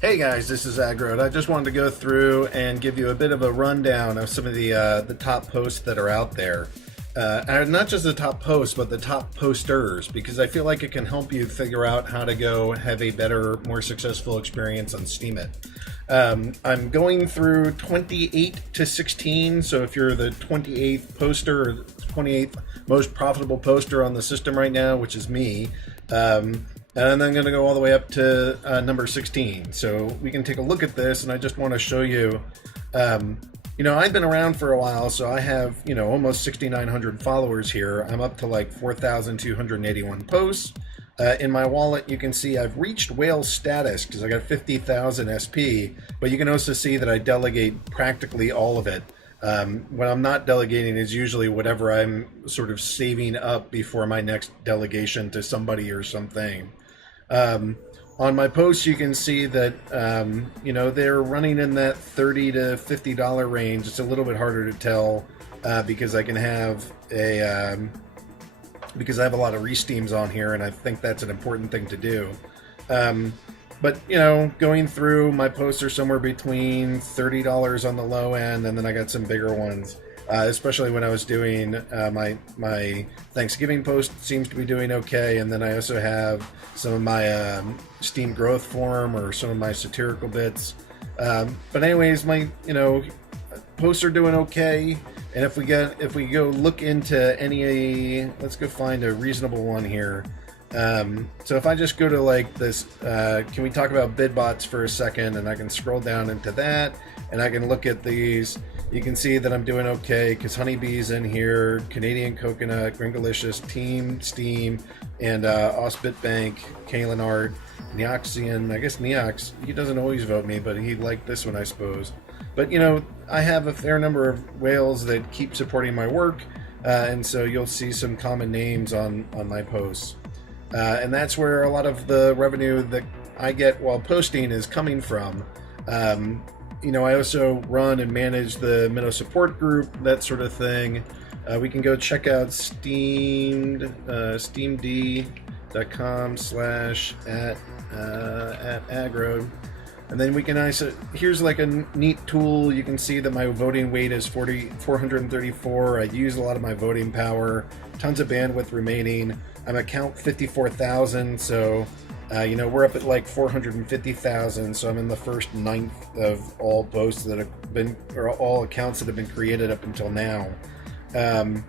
Hey guys, this is Agro. I just wanted to go through and give you a bit of a rundown of some of the top posts that are out there. And not just the top posts, but the top posters, because I feel like it can help you figure out how to go have a better, more successful experience on Steemit. I'm going through 28 to 16, so if you're the 28th poster or 28th most profitable poster on the system right now, which is me, and I'm going to go all the way up to number 16. So we can take a look at this, and I just want to show you, I've been around for a while, so I have, almost 6,900 followers here. I'm up to like 4,281 posts. In my wallet, you can see I've reached whale status because I got 50,000 SP, but you can also see that I delegate practically all of it. When I'm not delegating is usually whatever I'm sort of saving up before my next delegation to somebody or something. On my posts, you can see that, they're running in that $30 to $50 range. It's a little bit harder to tell because I can have because I have a lot of re-steams on here, and I think that's an important thing to do. But, going through, my posts are somewhere between $30 on the low end, and then I got some bigger ones. Especially when I was doing my Thanksgiving post seems to be doing okay, and then I also have some of my Steem growth form or some of my satirical bits. But anyways, my posts are doing okay, and if we go look into any, let's go find a reasonable one here. So if I just go to like this, can we talk about bid bots for a second, and I can scroll down into that, and I can look at these. You can see that I'm doing okay because Honeybee's in here, Canadian Coconut, Gringalicious, Team, Steem, and Osbitbank, Kalen Art, Neoxian. I guess Neox, he doesn't always vote me, but he liked this one, I suppose. But, I have a fair number of whales that keep supporting my work, and so you'll see some common names on my posts. And that's where a lot of the revenue that I get while posting is coming from. I also run and manage the Minnow support group, that sort of thing. We can go check out steemd.com/@agro. And then we can here's like a neat tool. You can see that my voting weight is 434. I use a lot of my voting power, tons of bandwidth remaining. I'm at count 54,000, so we're up at like 450,000, so I'm in the first ninth of all posts that have been, or all accounts that have been created up until now. And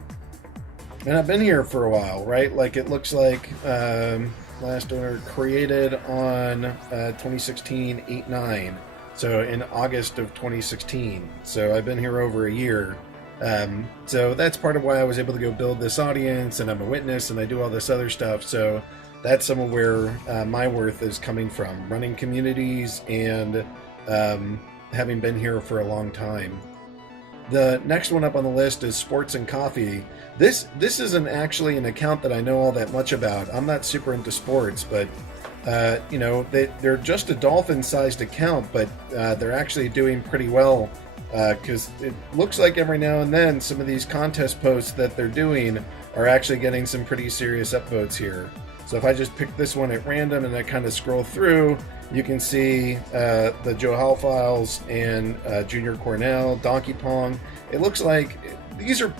I've been here for a while, right? Like it looks like last owner created on 2016 8/9, so in August of 2016. So I've been here over a year. So that's part of why I was able to go build this audience, and I'm a witness, and I do all this other stuff. So that's some of where my worth is coming from, running communities and having been here for a long time. The next one up on the list is Sports and Coffee. This isn't actually an account that I know all that much about. I'm not super into sports, but they're just a dolphin-sized account, but they're actually doing pretty well because it looks like every now and then some of these contest posts that they're doing are actually getting some pretty serious upvotes here. So if I just pick this one at random and I kind of scroll through, you can see the Joe Hall Files and Junior Cornell, Donkey Pong. It looks like these are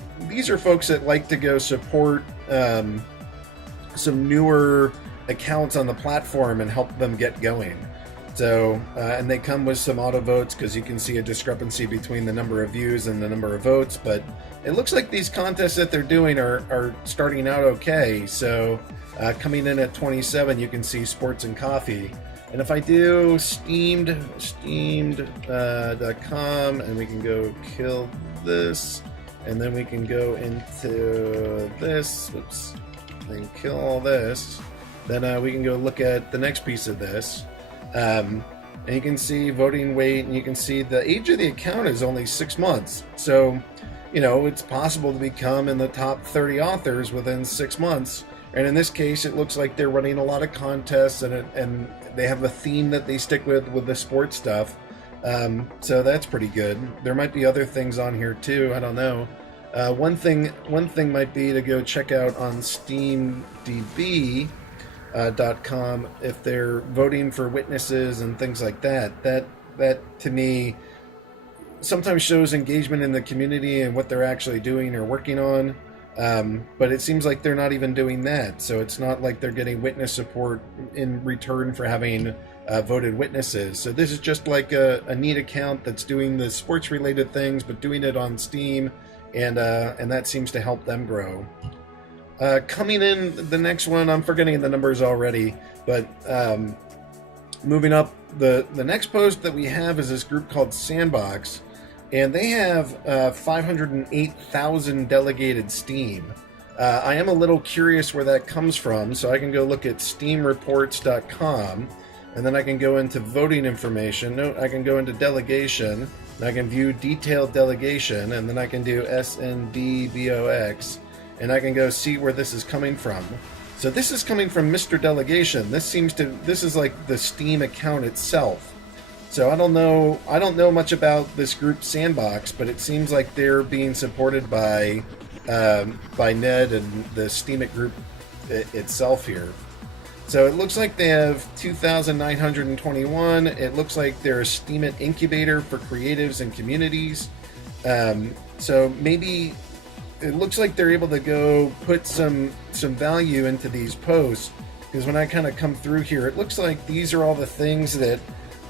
folks that like to go support some newer accounts on the platform and help them get going. So, and they come with some auto votes because you can see a discrepancy between the number of views and the number of votes. But it looks like these contests that they're doing are starting out okay. So coming in at 27, you can see Sports and Coffee. And if I do steemed.com, and we can go kill this, and then we can go into this, and kill all this, then we can go look at the next piece of this. And you can see voting weight, and you can see the age of the account is only 6 months. So, it's possible to become in the top 30 authors within 6 months. And in this case, it looks like they're running a lot of contests, and they have a theme that they stick with the sports stuff. So that's pretty good. There might be other things on here too. I don't know. One thing might be to go check out on SteemDB. .com if they're voting for witnesses and things like that. That to me sometimes shows engagement in the community and what they're actually doing or working on. But it seems like they're not even doing that. So it's not like they're getting witness support in return for having voted witnesses. So this is just like a neat account that's doing the sports related things, but doing it on Steem, and that seems to help them grow. Coming in the next one, I'm forgetting the numbers already, but moving up, the next post that we have is this group called Sandbox, and they have 508,000 delegated Steem. I am a little curious where that comes from, so I can go look at steamreports.com, and then I can go into voting information. No, I can go into delegation, and I can view detailed delegation, and then I can do SNDBOX, and I can go see where this is coming from. So this is coming from Mr. Delegation. This is like the Steem account itself. So I don't know much about this group Sandbox, but it seems like they're being supported by Ned and the Steemit group itself here. So it looks like they have 2,921. It looks like they're a Steemit incubator for creatives and communities. So maybe it looks like they're able to go put some value into these posts, because when I kind of come through here, it looks like these are all the things that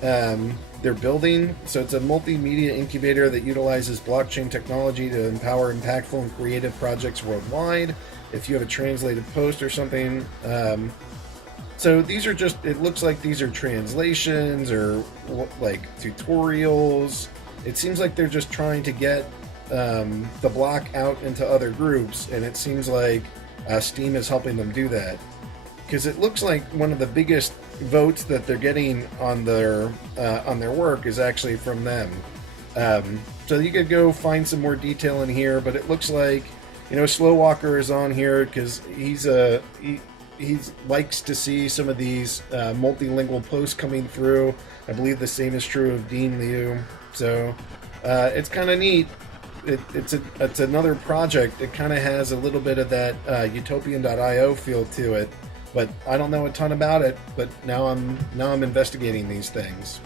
they're building. So it's a multimedia incubator that utilizes blockchain technology to empower impactful and creative projects worldwide. If you have a translated post or something, so these are just, it looks like these are translations or like tutorials. It seems like they're just trying to get the block out into other groups, and it seems like Steem is helping them do that, because it looks like one of the biggest votes that they're getting on their work is actually from them. So you could go find some more detail in here, but it looks like, Slow Walker is on here because he likes to see some of these multilingual posts coming through. I believe the same is true of Dean Liu. So it's kind of neat. It's another project. It kind of has a little bit of that utopian.io feel to it, but I don't know a ton about it. But now I'm investigating these things.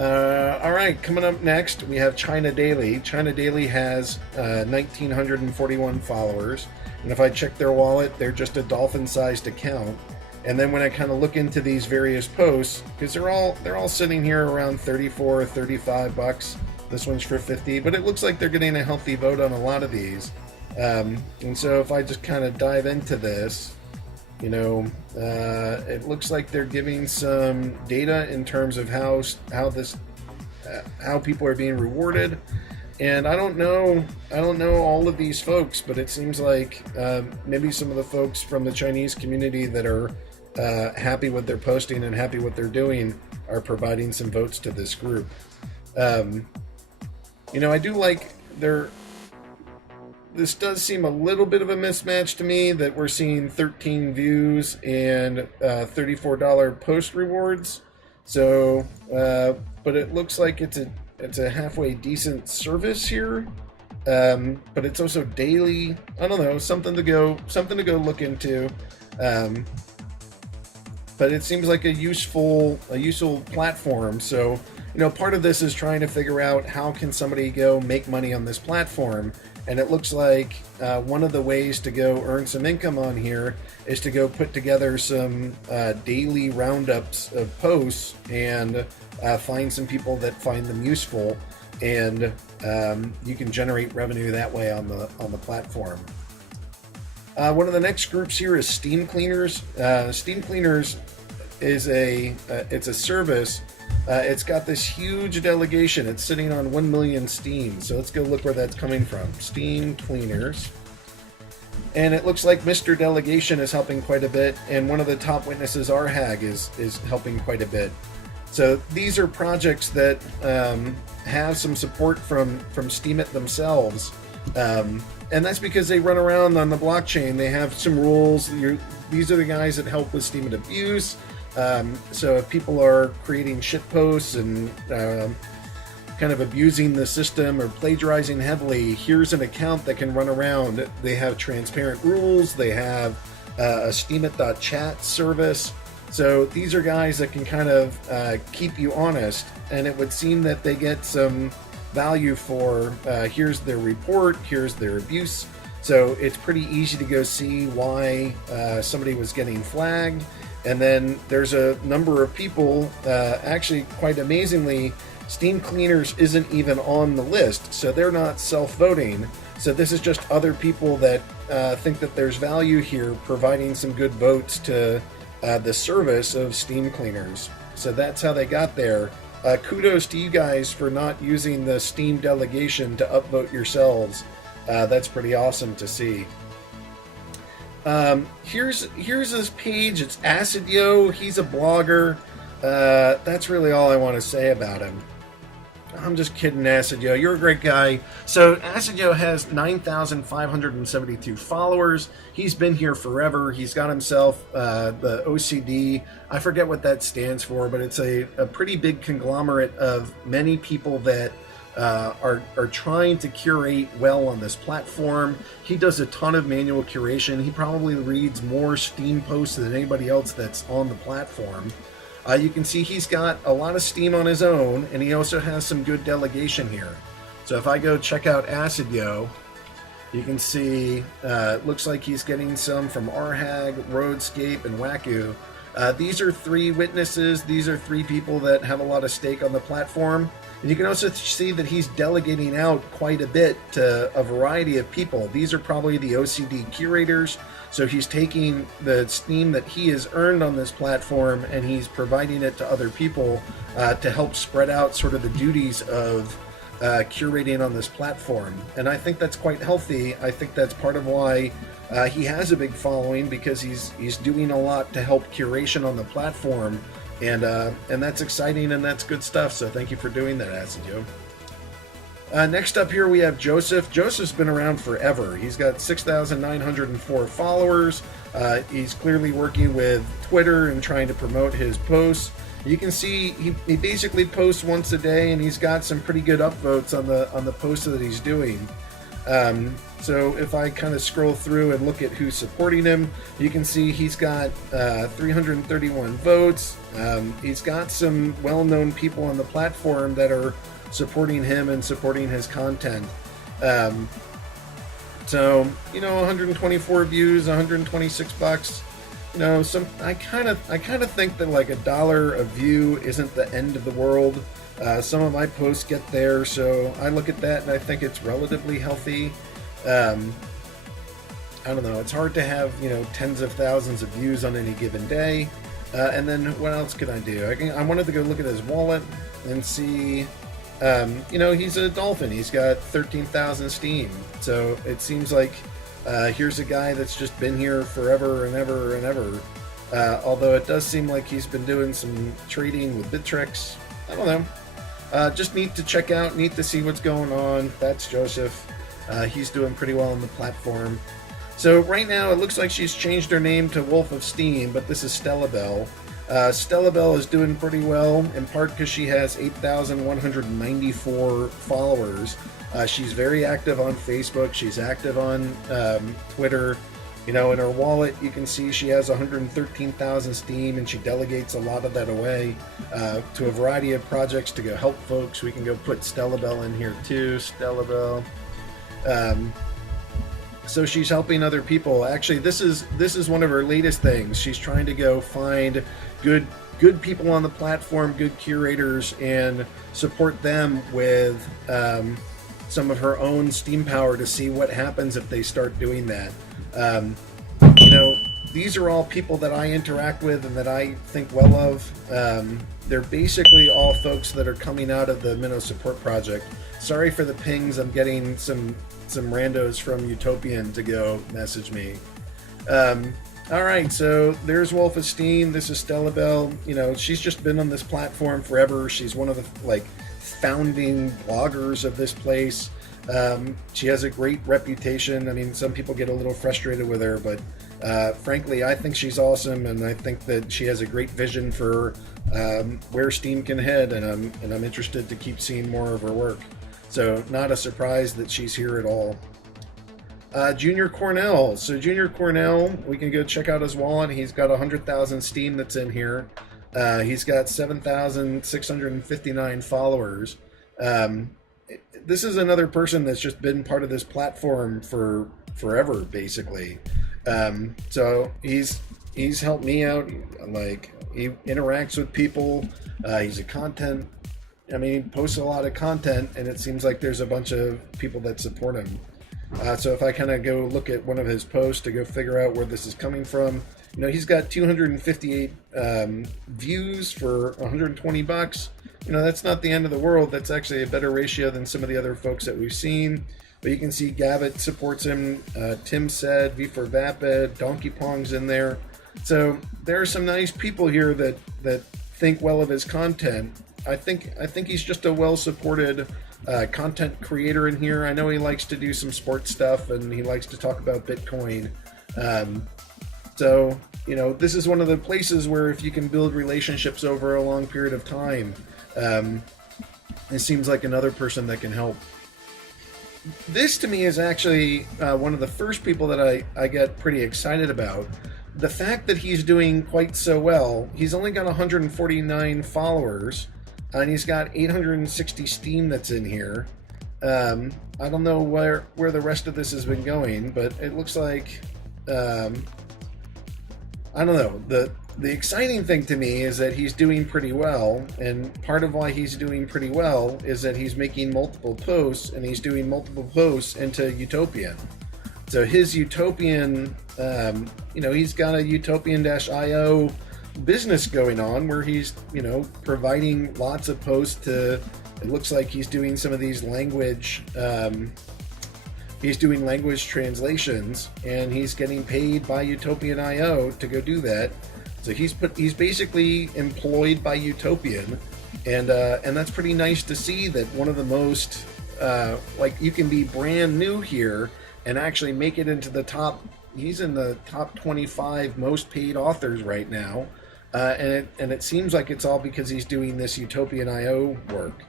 All right, coming up next, we have China Daily. China Daily has 1,941 followers. And if I check their wallet, they're just a dolphin-sized account. And then when I kind of look into these various posts, because they're all sitting here around $34 or $35. This one's for $50, but it looks like they're getting a healthy vote on a lot of these. And so if I just kind of dive into this, it looks like they're giving some data in terms of how people are being rewarded. And I don't know all of these folks, but it seems like maybe some of the folks from the Chinese community that are happy with their posting and happy what they're doing are providing some votes to this group. I do like this does seem a little bit of a mismatch to me, that we're seeing 13 views and $34 post rewards. So, but it looks like it's a halfway decent service here, but it's also daily. I don't know, something to go look into. But it seems like a useful platform. So, part of this is trying to figure out how can somebody go make money on this platform. And it looks like one of the ways to go earn some income on here is to go put together some daily roundups of posts and find some people that find them useful, and you can generate revenue that way on the platform. One of the next groups here is Steem Cleaners. Steem Cleaners is it's a service. It's got this huge delegation. It's sitting on 1 million Steem. So let's go look where that's coming from. Steem Cleaners. And it looks like Mr. Delegation is helping quite a bit. And one of the top witnesses, Arhag, is helping quite a bit. So these are projects that have some support from Steemit themselves. And that's because they run around on the blockchain. They have some rules. These are the guys that help with Steemit abuse. So if people are creating shit posts and kind of abusing the system or plagiarizing heavily, here's an account that can run around. They have transparent rules. They have a steemit.chat service. So these are guys that can kind of keep you honest, and it would seem that they get some value for here's their report, here's their abuse. So it's pretty easy to go see why somebody was getting flagged. And then there's a number of people, actually quite amazingly, Steam Cleaners isn't even on the list, so they're not self-voting. So this is just other people that think that there's value here, providing some good votes to the service of Steam Cleaners. So that's how they got there. Kudos to you guys for not using the Steam delegation to upvote yourselves. That's pretty awesome to see. Here's his page. It's AcidYo. He's a blogger. That's really all I want to say about him. I'm just kidding, AcidYo. You're a great guy. So AcidYo has 9,572 followers. He's been here forever. He's got himself the OCD. I forget what that stands for, but it's a pretty big conglomerate of many people that are trying to curate well on this platform. He does a ton of manual curation. He probably reads more Steam posts than anybody else that's on the platform. You can see he's got a lot of Steam on his own, and he also has some good delegation here. So if I go check out AcidYo, you can see looks like he's getting some from Arhag, Roadscape, and Waku. These are 3 witnesses. These are 3 people that have a lot of stake on the platform. And you can also see that he's delegating out quite a bit to a variety of people. These are probably the OCD curators. So he's taking the Steam that he has earned on this platform and he's providing it to other people to help spread out sort of the duties of curating on this platform. And I think that's quite healthy. I think that's part of why he has a big following, because he's doing a lot to help curation on the platform. And that's exciting and that's good stuff. So thank you for doing that, AcidYo. Next up here we have Joseph. Joseph's been around forever. He's got 6,904 followers. He's clearly working with Twitter and trying to promote his posts. You can see he basically posts once a day, and he's got some pretty good upvotes on the posts that he's doing. So if I kind of scroll through and look at who's supporting him, you can see he's got 331 votes. He's got some well-known people on the platform that are supporting him and supporting his content. So, 124 views, 126 bucks. I kind of think that like $1 a view isn't the end of the world. Some of my posts get there, so I look at that and I think it's relatively healthy. I don't know. It's hard to have, tens of thousands of views on any given day. And then what else could I do? I wanted to go look at his wallet and see. He's a dolphin. He's got 13,000 Steem. So it seems like here's a guy that's just been here forever and ever and ever. Although it does seem like he's been doing some trading with Bittrex. I don't know. Just neat to check out, neat to see what's going on. That's Joseph. He's doing pretty well on the platform. So right now it looks like she's changed her name to Wolf of Steam, but this is Stella Bell. Stella Bell is doing pretty well, in part because she has 8,194 followers. She's very active on Facebook. She's active on Twitter. In her wallet, you can see she has 113,000 Steem, and she delegates a lot of that away to a variety of projects to go help folks. We can go put Stella Bell in here too. Stella Bell. So she's helping other people. Actually, this is one of her latest things. She's trying to go find good people on the platform, good curators, and support them with some of her own Steam power to see what happens if they start doing that. These are all people that I interact with and that I think well of. They're basically all folks that are coming out of the Minnow Support Project. Sorry for the pings. I'm getting some randos from Utopian to go message me. All right, so there's Wolf of Steam. This is Stella Bell. She's just been on this platform forever. She's one of the founding bloggers of this place. She has a great reputation. I mean, some people get a little frustrated with her, but frankly, I think she's awesome, and I think that she has a great vision for where Steam can head, and I'm interested to keep seeing more of her work. So not a surprise that she's here at all. Junior Cornell. So Junior Cornell, we can go check out his wallet. He's got 100,000 Steem that's in here. He's got 7,659 followers. This is another person that's just been part of this platform for forever, basically. So he's helped me out. Like, he interacts with people. He's a content. I mean, he posts a lot of content, and it seems like there's a bunch of people that support him. So if I kind of go look at one of his posts to go figure out where this is coming from, you know, he's got 258 views for 120 bucks. You know, that's not the end of the world. That's actually a better ratio than some of the other folks that we've seen. But you can see Gavitt supports him. Tim said, V for Vapid, Donkey Pong's in there. So there are some nice people here that think well of his content. I think he's just a well-supported content creator in here. I know he likes to do some sports stuff, and he likes to talk about Bitcoin. So, you know, this is one of the places where if you can build relationships over a long period of time, it seems like another person that can help. This, to me, is actually one of the first people that I get pretty excited about. The fact that he's doing quite so well. He's only got 149 followers, and he's got 860 Steem that's in here. I don't know where the rest of this has been going, but it looks like, I don't know. The exciting thing to me is that he's doing pretty well, and part of why he's doing pretty well is that he's making multiple posts, and he's doing multiple posts into Utopian. So his Utopian, you know, he's got a Utopian-IO business going on where he's, you know, providing lots of posts to, it looks like he's doing some of these language, he's doing language translations, and he's getting paid by Utopian.io to go do that. So he's basically employed by Utopian, and that's pretty nice to see that one of the most, like, you can be brand new here and actually make it into the top. He's in the top 25 most paid authors right now. And it seems like it's all because he's doing this Utopian.io work.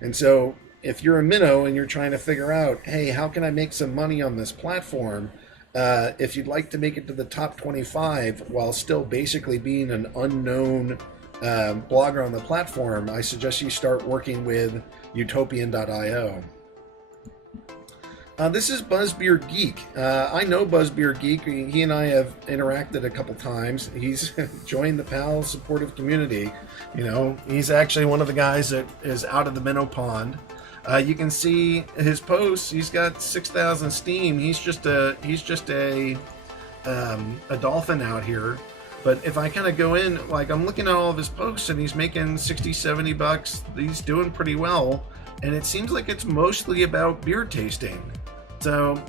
And so if you're a minnow and you're trying to figure out, hey, how can I make some money on this platform? If you'd like to make it to the top 25 while still basically being an unknown blogger on the platform, I suggest you start working with Utopian.io. This is Buzzbeer Geek. I know Buzzbeer Geek. He and I have interacted a couple times. He's joined the PAL supportive community. You know, he's actually one of the guys that is out of the minnow pond. You can see his posts. He's got 6,000 Steem. He's just a dolphin out here. But if I kind of go in, like, I'm looking at all of his posts, and he's making 60, 70 bucks. He's doing pretty well. And it seems like it's mostly about beer tasting. So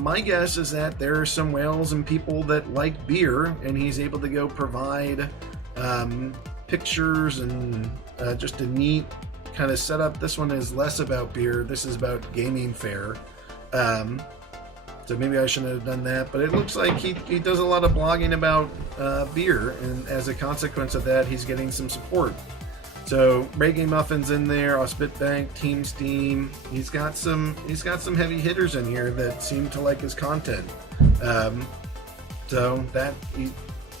my guess is that there are some whales and people that like beer, and he's able to go provide pictures and just a neat kind of setup. This one is less about beer. This is about gaming fare. So maybe I shouldn't have done that, but it looks like he does a lot of blogging about beer, and as a consequence of that, he's getting some support. So Reggae Muffin's in there, Spitbank, Team Steem. He's got some heavy hitters in here that seem to like his content. So that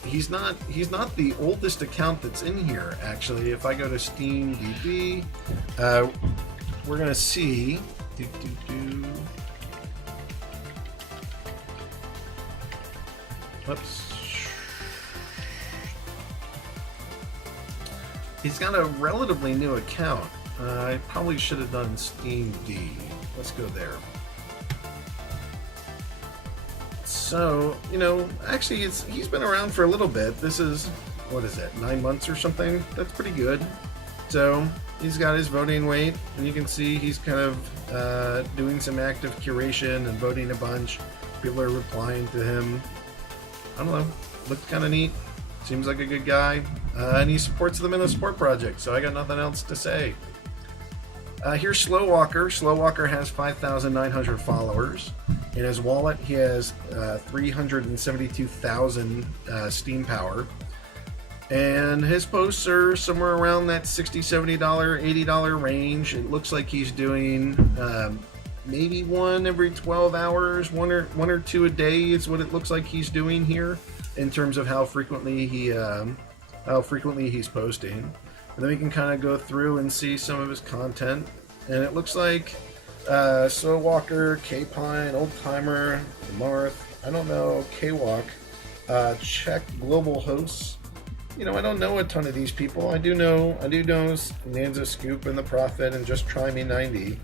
he's not the oldest account that's in here. Actually, if I go to Steam DB, we're gonna see. Whoops. He's got a relatively new account. I probably should have done Steam D. Let's go there. So, you know, actually he's been around for a little bit. This is, what is it, 9 months or something? That's pretty good. So, he's got his voting weight, and you can see he's kind of doing some active curation and voting a bunch. People are replying to him. I don't know, looks kind of neat. Seems like a good guy, and he supports the Minnow Sport Project, so I got nothing else to say. Here's Slowwalker. Slowwalker has 5,900 followers. In his wallet, he has 372,000 Steem power. And his posts are somewhere around that $60, $70, $80 range. It looks like he's doing, maybe one every 12 hours, one or two a day is what it looks like he's doing here in terms of how frequently he's posting. And then we can kind of go through and see some of his content. And it looks like Soul Walker, K-Pine, Old Timer, Marth, I don't know, K-Walk, Check Global Hosts. You know, I don't know a ton of these people. I do know Nanza Scoop and The Prophet and Just Try Me 90.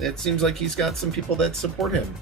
It seems like he's got some people that support him.